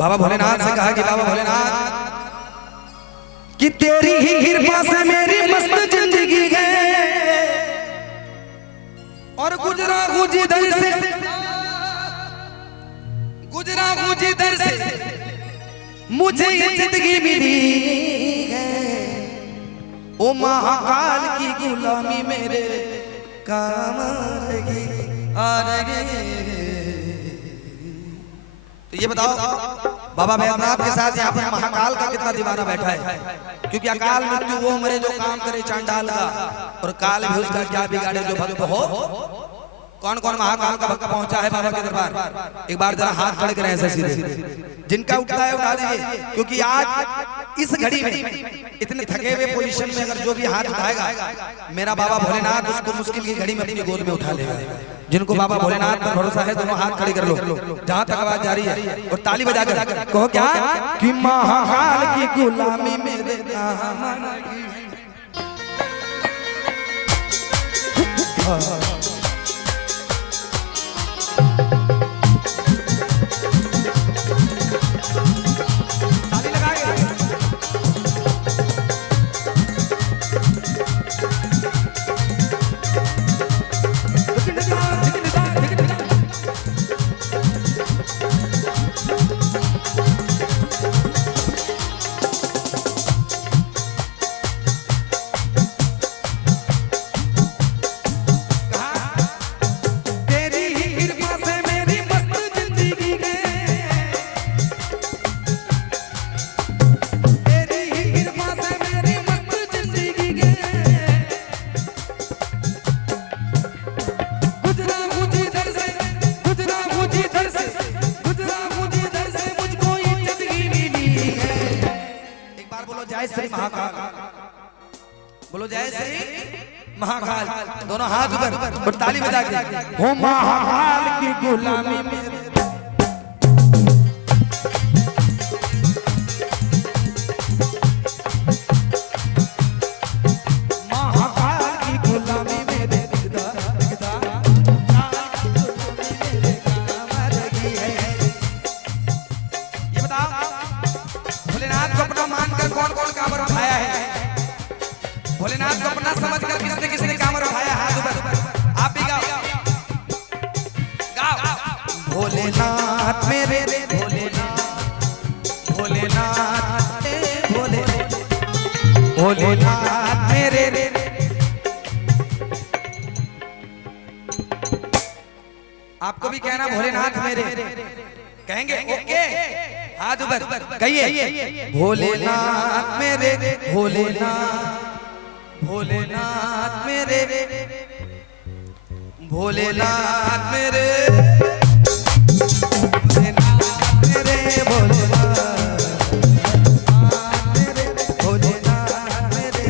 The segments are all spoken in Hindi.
बाबा भोलेनाथ से कहा कि बाबा भोलेनाथ कि तेरी ही कृपा से मेरी मस्त जिंदगी गए और गुजरा हूं जिधर से मुझे ये जिंदगी मिली है। ओ महाकाल की गुलामी मेरे काम आ रही। तो ये बताओ बाबा भैरवनाथ के साथ यहाँ पर महाकाल का कितना दीवाना बैठा है, क्योंकि अकाल मृत्यु वो मरे जो काम करे चांडाल का, और काल भी उसका क्या बिगाड़े जो भक्त हो। कौन कौन महाकाल का भक्त पहुंचा है बाबा के दरबार? एक बार जरा हाथ खड़े करें ऐसे सीधे, जिनका उठता है उठा लीजिए, क्योंकि आज इस घड़ी में इतने थके हुए पोजीशन में अगर जो भी हाथ उठाएगा मेरा बाबा भोलेनाथ उसको मुश्किल की घड़ी में अपनी गोद में उठा लेगा। जिनको बाबा भोलेनाथ पर भरोसा है दोनों हाथ खड़े कर लो, जहां तक आवाज जा रही है, और ताली बजाकर कहो क्या कि महाकाल की गुलामी मेरे काम लगी। जय श्री महाकाल, बोलो जय श्री महाकाल। दोनों हाथ ऊपर और ताली बजा के हो महाकाल की गुलामी मेरे। महाकाल की गुलामी मेरे ये बताओ भोलेनाथ को अपना मानकर कौन कौन कांवर उठाया है? भोलेनाथ को अपना समझकर किसने किसने कांवर उठाया? हाथ ऊपर। आप भी गाओ गाओ। भोलेनाथ मेरे भोलेनाथ भोलेनाथ भोले भोलेनाथ मेरे। आपको भी कहना भोलेनाथ मेरे, कहेंगे? ओके, हाथ ऊपर कहिए भोलेनाथ मेरे भोलेनाथ भोलेनाथ मेरे भोलेनाथ मेरे भोलेनाथ मेरे भोलेनाथ मेरे।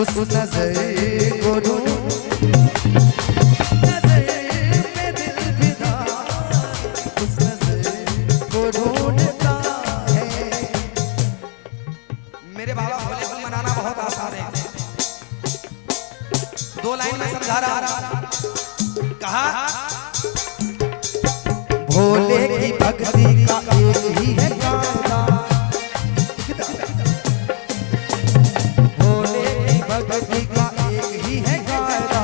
उस नजर को ढूंढता है। मेरे बाबा भोले को मनाना बहुत आसान है। दो लाइन में समझा रहा, कहा भोले की भक्ति का एक ही है कायदा। भोले की भक्ति का एक ही है कायदा।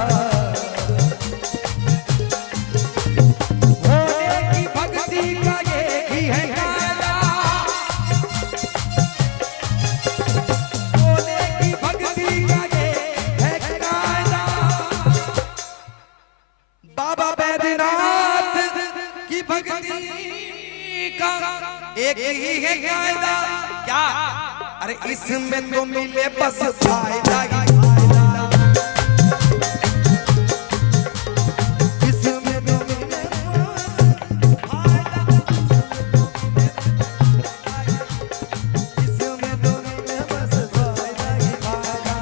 भोले की भक्ति का एक ही है कायदा। भोले की भक्ति का एक है कायदा। एक ही है कायदा क्या, अरे इसमें तो मिले बस फायदा ही फायदा, इसमें तो मिले बस फायदा, इसमें तो मिले बस फायदा ही फायदा।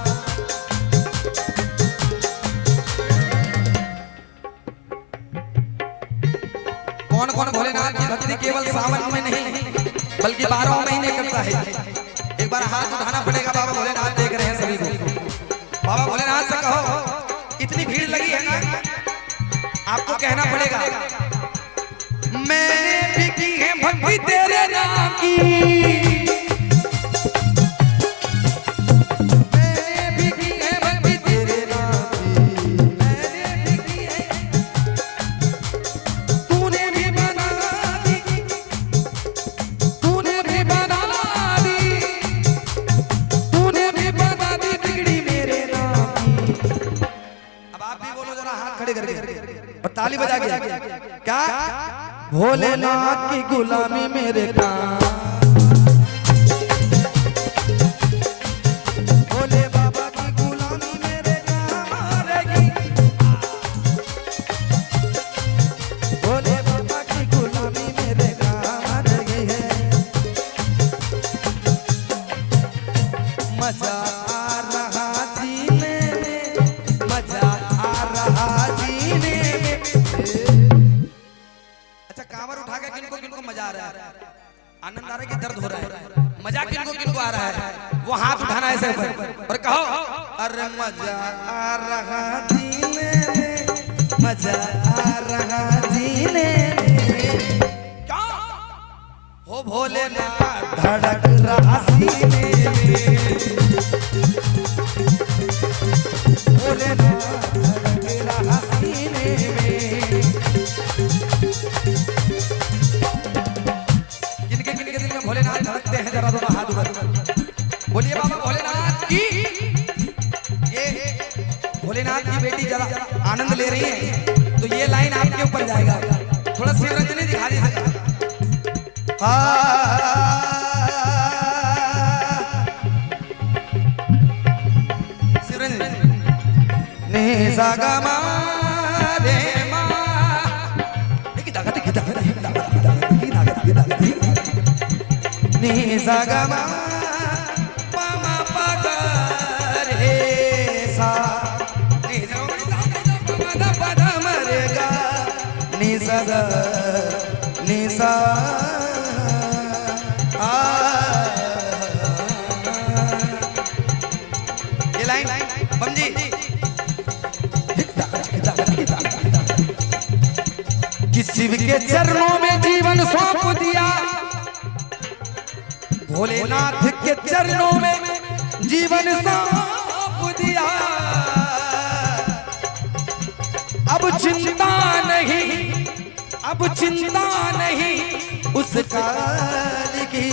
कौन कौन भोलेनाथ की भक्ति केवल सावन में नहीं बल्कि 12 महीने करता है? एक बार हाथ उठाना पड़ेगा। बाबा भोलेनाथ देख रहे हैं सभी को। बाबा भोलेनाथ से कहो, इतनी भीड़ लगी है ना, आपको कहना पड़ेगा मैंने भी की है भक्ति तेरे नाम की, मैंने भी की है भक्ति तेरे नाम की, मैंने भी की है, तूने भी बना दी, तूने भी बना दी, तूने भी बना दी बिगड़ी मेरे नाम की। अब आप भी बोलो जरा, हाथ खड़े करके और ताली बजा के, क्या भोलेनाथ की गुलामी मेरे काम, भोले बाबा की गुलामी मेरे काम आएगी, भोले बाबा की गुलामी मेरे काम आएगी है। मजा आ रहा जीने में, मजा आ रहा जीने में। अच्छा, कांवर उठा के किनको किनको मजा आ रहा है, आनंद आ रहा है कि दर्द हो रहा है, मजा किनको किनको आ रहा है, वो हाथ उठाना है ऐसे और कहो अरे मजा आ रहा जीने में, मजा आ रहा जीने में। क्या हो भोलेनाथ धड़क रहा सीने में, भोलेनाथ धड़क रहा सीने में। किनके किनके दिल में भोलेनाथ धड़कते हैं, जरा दोनों हाथ ऊपर बोलिए बाबा भोलेनाथ की। ये भोलेनाथ की बेटी जरा आनंद ले रही है, तो ये लाइन आपके ऊपर जाएगा, थोड़ा शिवरंजनी दिखा दीजिएगा। शिवरंजनी ने सागा मा रे मा, देखिए दागा देखिए दागा देखिए दागा देखिए दागा देखिए दागा देखिए ने सागा मा पा मा पा गा रे सा, ने सागा पा दा मरेगा, ने सागा ने सा आ। ये लाइन बम जी, कि शिव के चरणों में जीवन सौंप दिया, भोलेनाथ के चरणों में जीवन सौंप दिया, अब चिंता नहीं, अब चिंता नहीं उस काल की,